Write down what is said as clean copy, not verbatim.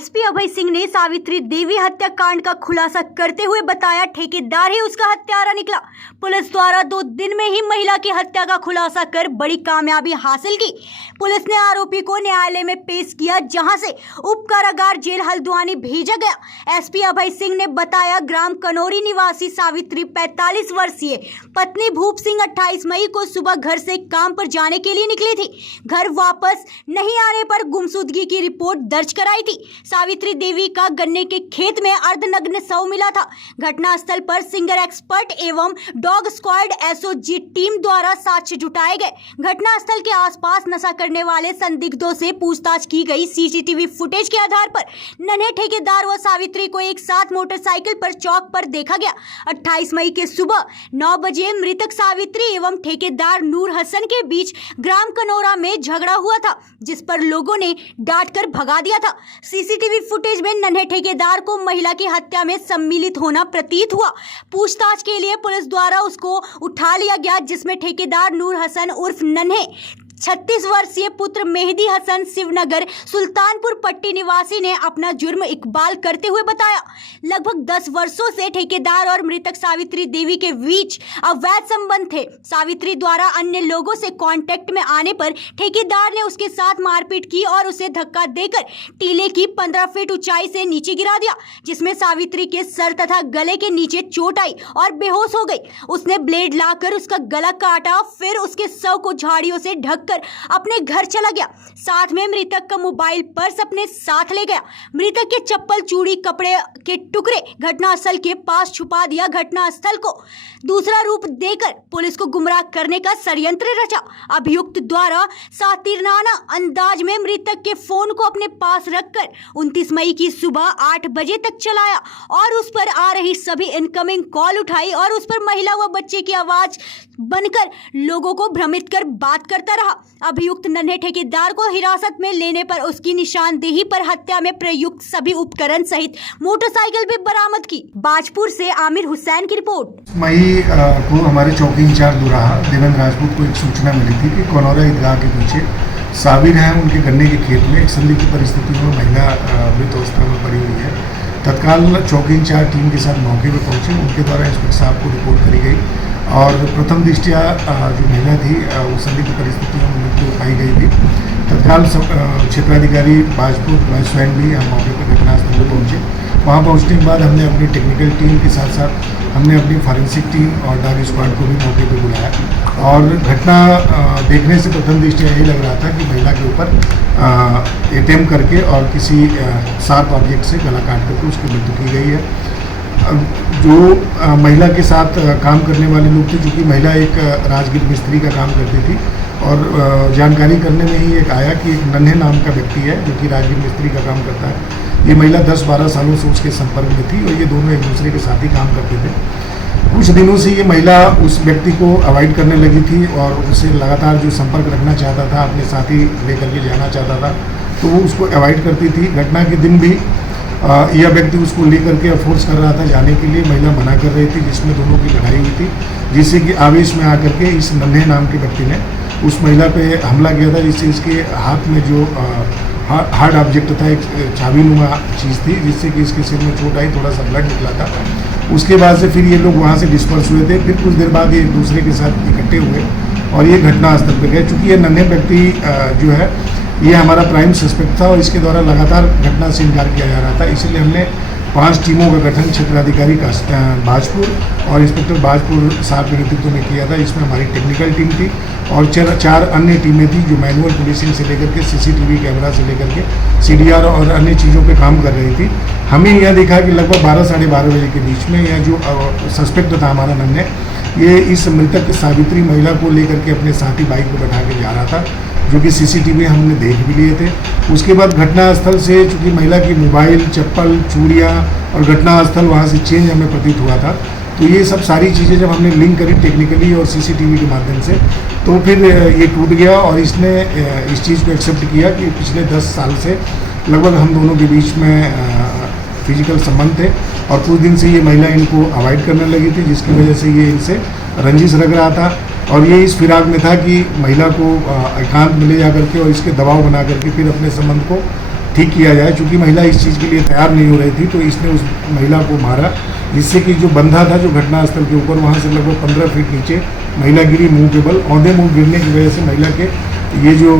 SP Abhay Singh ने सावित्री देवी हत्याकांड का खुलासा करते हुए बताया ठेकेदार ही उसका हत्यारा निकला। पुलिस द्वारा 2 दिन में ही महिला की हत्या का खुलासा कर बड़ी कामयाबी हासिल की। पुलिस ने आरोपी को न्यायालय में पेश किया, जहां से उप कारागार जेल हल्द्वानी भेजा गया। एसपी अभय सिंह ने बताया ग्राम कनौरी निवासी सावित्री 45 वर्षीय पत्नी भूप सिंह 28 मई को सुबह घर से काम पर जाने के लिए निकली थी। घर वापस नहीं आने पर गुमशुदगी की रिपोर्ट दर्ज कराई थी। सावित्री देवी का गन्ने के खेत में अर्धनग्न शव मिला था। घटनास्थल पर सिंगर एक्सपर्ट एवं डॉग स्क्वाड एसओजी टीम द्वारा साक्ष्य जुटाए गए। घटनास्थल के आसपास नशा करने वाले संदिग्धों से पूछताछ की गई। सीसीटीवी फुटेज के आधार पर नन्हे ठेकेदार व सावित्री को एक साथ मोटरसाइकिल पर चौक पर देखा गया। 28 मई के सुबह 9 बजे मृतक सावित्री एवं ठेकेदार नूर हसन के बीच ग्राम कनौरा में झगड़ा हुआ था, जिस पर लोगों ने डांट कर भगा दिया था। सीसीटीवी फुटेज में नन्हे ठेकेदार को महिला की हत्या में सम्मिलित होना प्रतीत हुआ। पूछताछ के लिए पुलिस द्वारा उसको उठा लिया गया, जिसमें ठेकेदार नूर हसन उर्फ नन्हे 36 वर्षीय पुत्र मेहदी हसन शिवनगर सुल्तानपुर पट्टी निवासी ने अपना जुर्म इकबाल करते हुए बताया। लगभग 10 वर्षों से ठेकेदार और मृतक सावित्री देवी के बीच अवैध संबंध थे। सावित्री द्वारा अन्य लोगों से कांटेक्ट में आने पर ठेकेदार ने उसके साथ मारपीट की और उसे धक्का देकर टीले की 15 फीट ऊंचाई से नीचे गिरा दिया, जिसमें सावित्री के सर तथा गले के नीचे चोट आई और बेहोश हो गई। उसने ब्लेड लाकर उसका गला काटा, फिर उसके शव को झाड़ियों से ढक अपने घर चला गया। साथ में मृतक का मोबाइल पर्स अपने साथ ले गया। मृतक के चप्पल, चूड़ी, कपड़े के टुकड़े घटनास्थल के पास छुपा दिया। घटनास्थल को दूसरा रूप देकर पुलिस को गुमराह करने का षड्यंत्र रचा। अभियुक्त द्वारा सातिरनाना अंदाज में मृतक के फोन को अपने पास रखकर 29 मई की सुबह 8 बजे तक चलाया और उस पर आ रही सभी इनकमिंग कॉल उठाई और उस पर महिला व बच्चे की आवाज बनकर लोगों को भ्रमित कर बात करता रहा। अभियुक्त नन्हे ठेकेदार को हिरासत में लेने पर उसकी निशानदेही पर हत्या में प्रयुक्त सभी उपकरण सहित मोटरसाइकिल भी बरामद की। बाजपुर से आमिर हुसैन की रिपोर्ट। मई को हमारे चौकी इंचार्ज दुराहा देवेंद्र राजपूत को एक सूचना मिली थी कि कनौरा ईदगाह के पीछे साबिर हैं, उनके गन्ने के खेत में एक संदिग्ध परिस्थितियों में महिला मृत अवस्था में पड़ी हुई है। तत्काल चौकी इंचार्ज टीम के साथ मौके पर पहुंचे। उनके द्वारा इंस्पेक्टर साहब को रिपोर्ट करी गई और प्रथम दृष्टया जो महिला थी वो संदिग्ध परिस्थितियों में मृत्यु पाई गई थी। तत्काल क्षेत्राधिकारी बाजपुर मैं स्वयं भी हम मौके पर घटनास्थल पर पहुँचे। वहाँ पहुँचने के बाद हमने अपनी टेक्निकल टीम के साथ साथ हमने अपनी फॉरेंसिक टीम और डॉग स्क्वाड को भी मौके पर बुलाया और घटना देखने से प्रथम दृष्टया यही लग रहा था कि महिला के ऊपर अटेम्प्ट करके और किसी शार्प ऑब्जेक्ट से गला काट करके उसकी मृत्यु की गई है। जो महिला के साथ काम करने वाले लोग थे, चूँकि महिला एक राजगीर मिस्त्री का काम करती थी और जानकारी करने में ही एक आया कि एक नन्हे नाम का व्यक्ति है जो कि राजगीर मिस्त्री का काम करता है। ये महिला 10-12 सालों से उसके संपर्क में थी और ये दोनों एक दूसरे के साथ ही काम करते थे। कुछ दिनों से ये महिला उस व्यक्ति को अवॉइड करने लगी थी और उससे लगातार जो संपर्क रखना चाहता था, अपने साथी लेकर के जाना चाहता था, तो वो उसको अवॉइड करती थी। घटना के दिन भी यह व्यक्ति उसको लेकर के फोर्स कर रहा था जाने के लिए। महिला मना कर रही थी, जिसमें दोनों की लड़ाई हुई थी, जिससे कि आवेश में आकर के इस नन्हे नाम के व्यक्ति ने उस महिला पे हमला किया था, जिससे इसके हाथ में जो हार्ड ऑब्जेक्ट था, एक चाबीनुमा चीज़ थी, जिससे कि इसके सिर में चोट आई, थोड़ा सा ब्लड निकला था। उसके बाद से फिर ये लोग वहाँ से डिस्पर्स हुए थे। फिर कुछ देर बाद ये एक दूसरे के साथ इकट्ठे हुए और ये घटनास्थल पर गए। चूँकि ये नन्हे व्यक्ति जो है ये हमारा प्राइम सस्पेक्ट था और इसके द्वारा लगातार घटना से इनकार किया जा रहा था। इसलिए हमने 5 टीमों का गठन क्षेत्राधिकारी का बाजपुर और इंस्पेक्टर बाजपुर साहब के नेतृत्व में किया था। इसमें हमारी टेक्निकल टीम थी और 4 अन्य टीमें थी जो मैनुअल पुलिसिंग से लेकर के सीसीटीवी कैमरा से लेकर के सीडीआर और अन्य चीज़ों पे काम कर रही थी। हमें यह देखा कि लगभग 12-12:30 बजे के बीच में यह जो सस्पेक्ट था हमारा नन्हे, ये इस मृतक सावित्री महिला को लेकर के अपने साथी बाइक पर बैठा के जा रहा था, जो कि सीसीटीवी हमने देख भी लिए थे। उसके बाद घटनास्थल से चूँकि महिला की मोबाइल, चप्पल, चूड़ियाँ और घटनास्थल वहाँ से चेंज हमें प्रतीत हुआ था, तो ये सब सारी चीज़ें जब हमने लिंक करी टेक्निकली और सीसीटीवी के माध्यम से, तो फिर ये टूट गया और इसने इस चीज़ को एक्सेप्ट किया कि पिछले 10 साल से लगभग हम दोनों के बीच में फिजिकल संबंध थे और कुछ दिन से ये महिला इनको अवॉइड करने लगी थी, जिसकी वजह से ये इनसे रंजिश रख रहा था और ये इस फिराक में था कि महिला को एकांत में ले जा करके और इसके दबाव बना करके फिर अपने संबंध को ठीक किया जाए। चूँकि महिला इस चीज़ के लिए तैयार नहीं हो रही थी, तो इसने उस महिला को मारा, जिससे कि जो बंधा था जो घटनास्थल के ऊपर, वहाँ से लगभग 15 फीट नीचे महिला गिरी मुंह के बल। औंधे मुंह गिरने की वजह से महिला के ये जो